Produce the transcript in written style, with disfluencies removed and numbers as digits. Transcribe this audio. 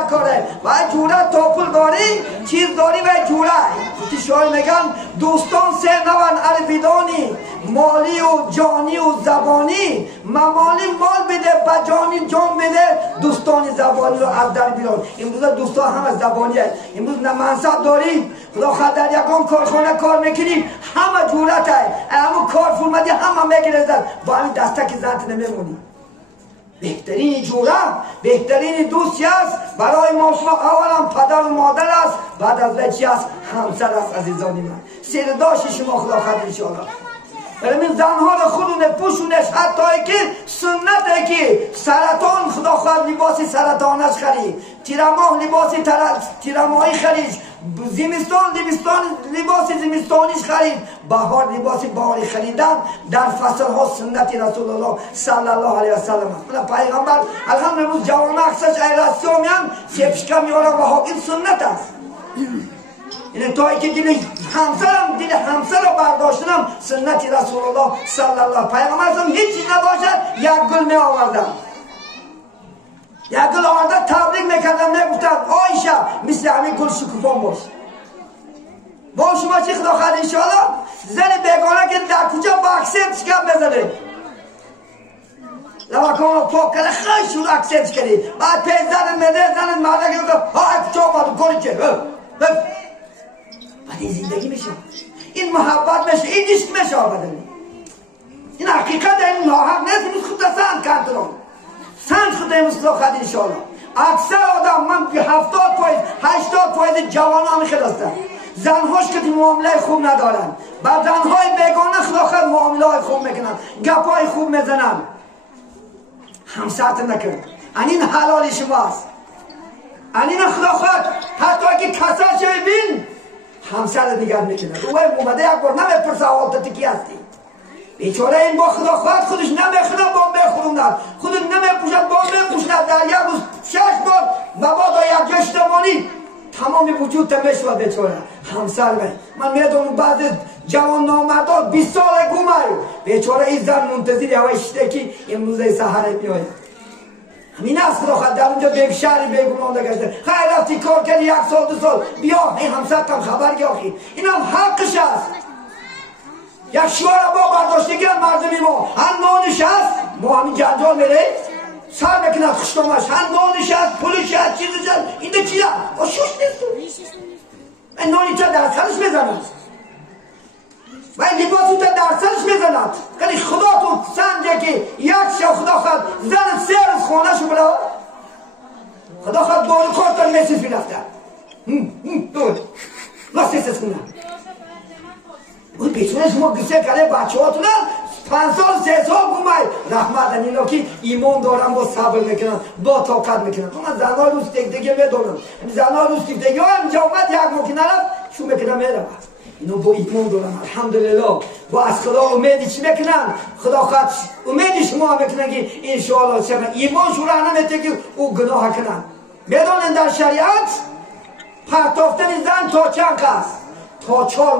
جورت کاره و جورت تا پول داری چیز داری و جورت که شاید میگن دوستان سه نوان عربیدانی مالی و جانی و زبانی ممالی مال بده بجانی جان بده دوستانی زبانی رو از در بیرون. امروز دوستان هم از زبانی هست. امروز نه منصب داریم خدا خدر یکان کارخانه کار میکنیم همه جورت هست همه کار فرمدی همه میگیره زد با همین دستک زنت نمیمونیم. بهترین جوره بهترین دوستی است برای ما اولا پدر و مادر است بعد از وی چی است همسر است عزیزانی من سرداشت شما خدا خدر انشاءالله. ولی من زنها رو خودونه پوشونش حتی که سنته که سرطان خدا خواهد لباسی سرطانش خرید تیرماه لباسی تیرماهی خرید زمستان لباسی زمستانیش خرید بهار لباسی بهاری خریدن در فصل ها سنت رسول الله صلی الله علیه و سلم. پیغمبر الحمدلله جوان اکسش ایراسیو میان سپشکا میارن و ها این سنت است. این تا که دل همسر رو برداشتنم سنت رسول الله صلی الله. پیغمبر هم هیچ چیز نباشد یک گل می آوردم یک گل آورده تبریک میکردم میگفتن آیشه مثل همین گل شکوفان باش با شما چی خدا خواهد انشاءالله زن بیگانه که در کجا با اکسیت شکم بزنه لبکان پاک کرده خیلی شروع اکسیت کردی بعد پیش زن میده زن مرده که های کجا آمد گلی چه بعد این زندگی میشه این محبت میشه این عشق میشه آبادانی این حقیقت این ناحق نیست این خود سند کنترون سند خود این خدا خواهد انشاءالله. اکثر آدم من 70% 80% جوان هم خلاصتن زنهاش که معامله خوب ندارن با زنهای بیگانه خدا خواهد معامله خوب میکنن گپای خوب میزنن همسرت نکن این حلال شماست این خدا خواهد حتی که کسر شوی بین همسر دیگر میکنه اوه اومده یک بار نمیپرسه حالت کی هستی بیچاره این با خدا خواهد خودش نمیخونه با میخوروند خودش نمیپوشد با میپوشد در یک روز 6 بار مبادا یک اجتماعی تمام وجود تمیشود بیچاره همسر من میدونم بعد جوان نامردا 20 سال گمه بیچاره این زن منتظر هوای شده که امروز سحر میآید همین است خدا خواهد در اونجا بیگ شهری بیگمانده گشته خیلی رفتی کار کردی 1 سال 2 سال بیا این همسرت هم خبر گیاخی این هم حقش است. یک شوهر با برداشتگی مردمی ما هم نانش هست ما همین جنجال میره سر بکند خشتامش هم نانش هست پولش هست چیزش هست این ده چیه؟ آشوش نیست این نانی چه در سرش میزند و این لباس تو در سرش میزند ولی خدا تو سنجه که یک شب خدا خواهد زن سر از خانه شو بلا خدا خواهد بارو کارتر میسیفی رفتن دود راستی سس کنم اون بیچونه شما گسه کرده بچه هاتونه 5 سال 3 سال گمای رحمت اینو که ایمان دارم با صبر میکنن با طاقت میکنن من زنها روز دیگه میدونم زنها روز دیگه اینجا اومد یک موقع نرفت شو میکنم میرم اینو با ایمان دارم الحمدلله با از خدا امیدی چی میکنن خدا خواهد امیدی شما میکنن که انشاءالله چه ایمان شو راه نمیده که او گناه کنن میدونن در شریعت پرتافتن زن تا چند است تا 4